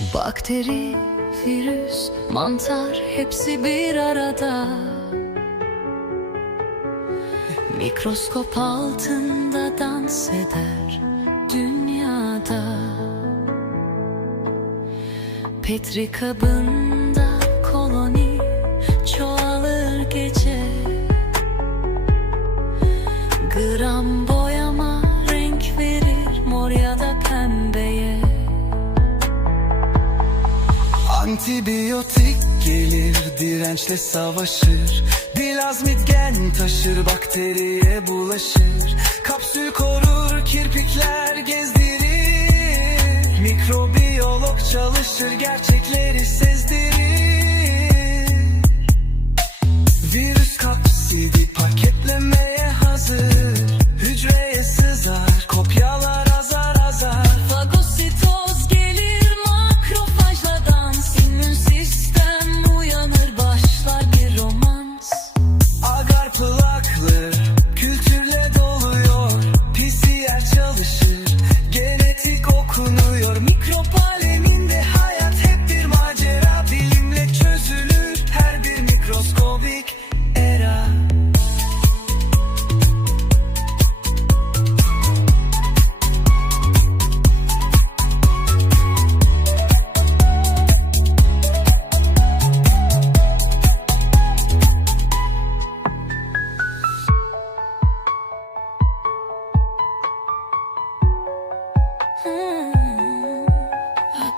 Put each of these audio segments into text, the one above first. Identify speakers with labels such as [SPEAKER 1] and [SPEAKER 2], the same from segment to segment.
[SPEAKER 1] Bakteri, virüs, mantar hepsi bir arada. Mikroskop altında dans eder dünyada. Petri kabında
[SPEAKER 2] Antibiyotik gelir dirençle savaşır. Plazmit gen taşır bakteriye bulaşır. Kapsül korur kirpikler gezdirir. Mikrobiyolog çalışır gerçekleri sezdirir. Virüs kapsidi paketlemeye hazır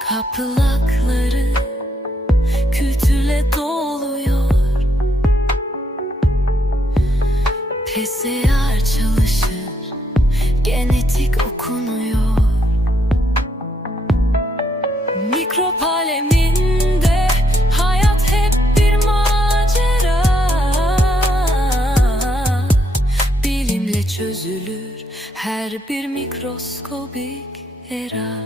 [SPEAKER 1] Kapılakları kültürle doluyor. PCR çalışır Genetik okunuyor. Mikrop hayat hep bir macera. Bilimle çözülür her bir mikroskobik era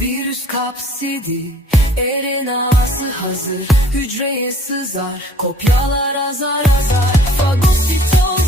[SPEAKER 2] Virüs kapsidi RNA'sı hazır Hücreye sızar Kopyalar azar azar. Fagositoz